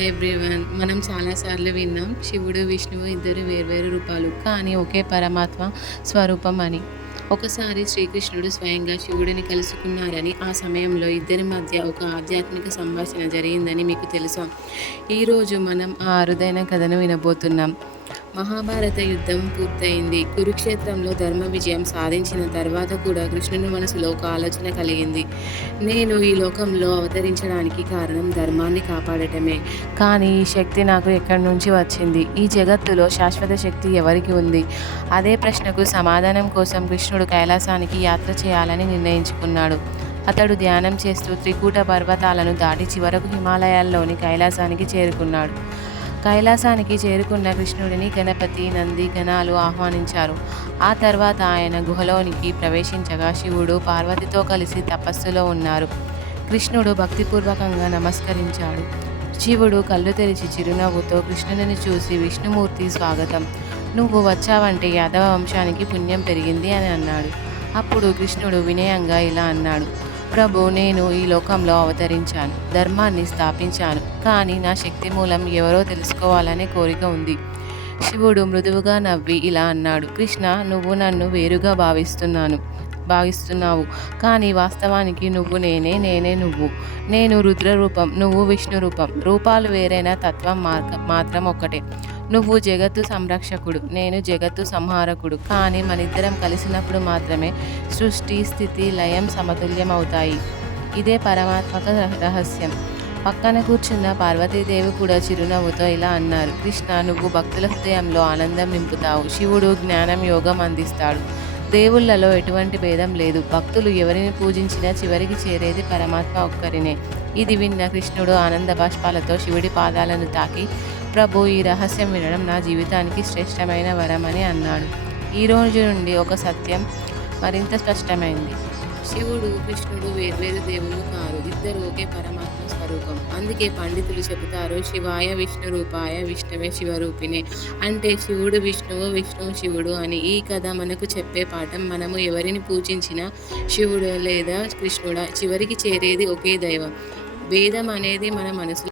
Hi everyone. మనం చాలాసార్లు విన్నాం శివుడు, విష్ణువు ఇద్దరు వేర్వేరు రూపాలు, కానీ ఒకే పరమాత్మ స్వరూపం అని. ఒకసారి శ్రీకృష్ణుడు స్వయంగా శివుడిని కలుసుకున్నారని, ఆ సమయంలో ఇద్దరి మధ్య ఒక ఆధ్యాత్మిక సంభాషణ జరిగిందని మీకు తెలుసా? ఈరోజు మనం ఆ అరుదైన కథను వినబోతున్నాం. మహాభారత యుద్ధం పూర్తయింది. కురుక్షేత్రంలో ధర్మ విజయం సాధించిన తర్వాత కూడా కృష్ణుని మనసులో ఒక ఆలోచన కలిగింది. నేను ఈ లోకంలో అవతరించడానికి కారణం ధర్మాన్ని కాపాడటమే. కానీ ఈ శక్తి నాకు ఎక్కడి నుంచి వచ్చింది? ఈ జగత్తులో శాశ్వత శక్తి ఎవరికి ఉంది? అదే ప్రశ్నకు సమాధానం కోసం కృష్ణుడు కైలాసానికి యాత్ర చేయాలని నిర్ణయించుకున్నాడు. అతడు ధ్యానం చేస్తూ త్రికూట పర్వతాలను దాటి చివరకు హిమాలయాల్లోని కైలాసానికి చేరుకున్నాడు. కైలాసానికి చేరుకున్న కృష్ణుడిని గణపతి, నంది గణాలు ఆహ్వానించారు. ఆ తర్వాత ఆయన గుహలోనికి ప్రవేశించగా శివుడు పార్వతితో కలిసి తపస్సులో ఉన్నారు. కృష్ణుడు భక్తిపూర్వకంగా నమస్కరించాడు. శివుడు కళ్ళు తెరిచి చిరునవ్వుతో కృష్ణుడిని చూసి, విష్ణుమూర్తి స్వాగతం. నువ్వు వచ్చావంటే యాదవ వంశానికి పుణ్యం పెరిగింది అని అన్నాడు. అప్పుడు కృష్ణుడు వినయంగా ఇలా అన్నాడు: ప్రభు, నేను ఈ లోకంలో అవతరించాను, ధర్మాన్ని స్థాపించాను, కానీ నా శక్తి మూలం ఎవరో తెలుసుకోవాలనే కోరిక ఉంది. శివుడు మృదువుగా నవ్వి ఇలా అన్నాడు: కృష్ణ, నువ్వు నన్ను వేరుగా భావిస్తున్నావు, కానీ వాస్తవానికి నువ్వు నేనే, నేనే నువ్వు. నేను రుద్ర రూపం, నువ్వు విష్ణు రూపం. రూపాలు వేరైన తత్వం మాత్రం ఒక్కటే. నువ్వు జగత్తు సంరక్షకుడు, నేను జగత్తు సంహారకుడు. కానీ మనిద్దరం కలిసినప్పుడు మాత్రమే సృష్టి, స్థితి, లయం సమతుల్యమవుతాయి. ఇదే పరమాత్మక రహస్యం. పక్కన కూర్చున్న పార్వతీదేవి కూడా చిరునవ్వుతో ఇలా అన్నారు: కృష్ణ, నువ్వు భక్తుల హృదయంలో ఆనందం నింపుతావు. శివుడు జ్ఞానం, యోగం అందిస్తాడు. దేవుళ్లలో ఎటువంటి భేదం లేదు. భక్తులు ఎవరిని పూజించినా చివరికి చేరేది పరమాత్మ ఒక్కరినే. ఇది విన్న కృష్ణుడు ఆనంద బాష్పాలతో శివుడి పాదాలను తాకి, ప్రభు, ఈ రహస్యం వినడం నా జీవితానికి శ్రేష్టమైన వరం అని అన్నాడు. ఈ రోజు నుండి ఒక సత్యం మరింత స్పష్టమైంది. శివుడు, కృష్ణుడు వేర్వేరు దేవులు కారు, ఇద్దరు ఒకే పరమాత్మ స్వరూపం. అందుకే పండితులు చెబుతారు: శివాయ విష్ణు రూపాయ విష్ణవే శివరూపిణే. అంటే శివుడు విష్ణువు, విష్ణువు శివుడు అని. ఈ కథ మనకు చెప్పే పాఠం: మనము ఎవరిని పూజించినా, శివుడు లేదా కృష్ణుడా, చివరికి చేరేది ఒకే దైవం. భేదం అనేది మన మనసు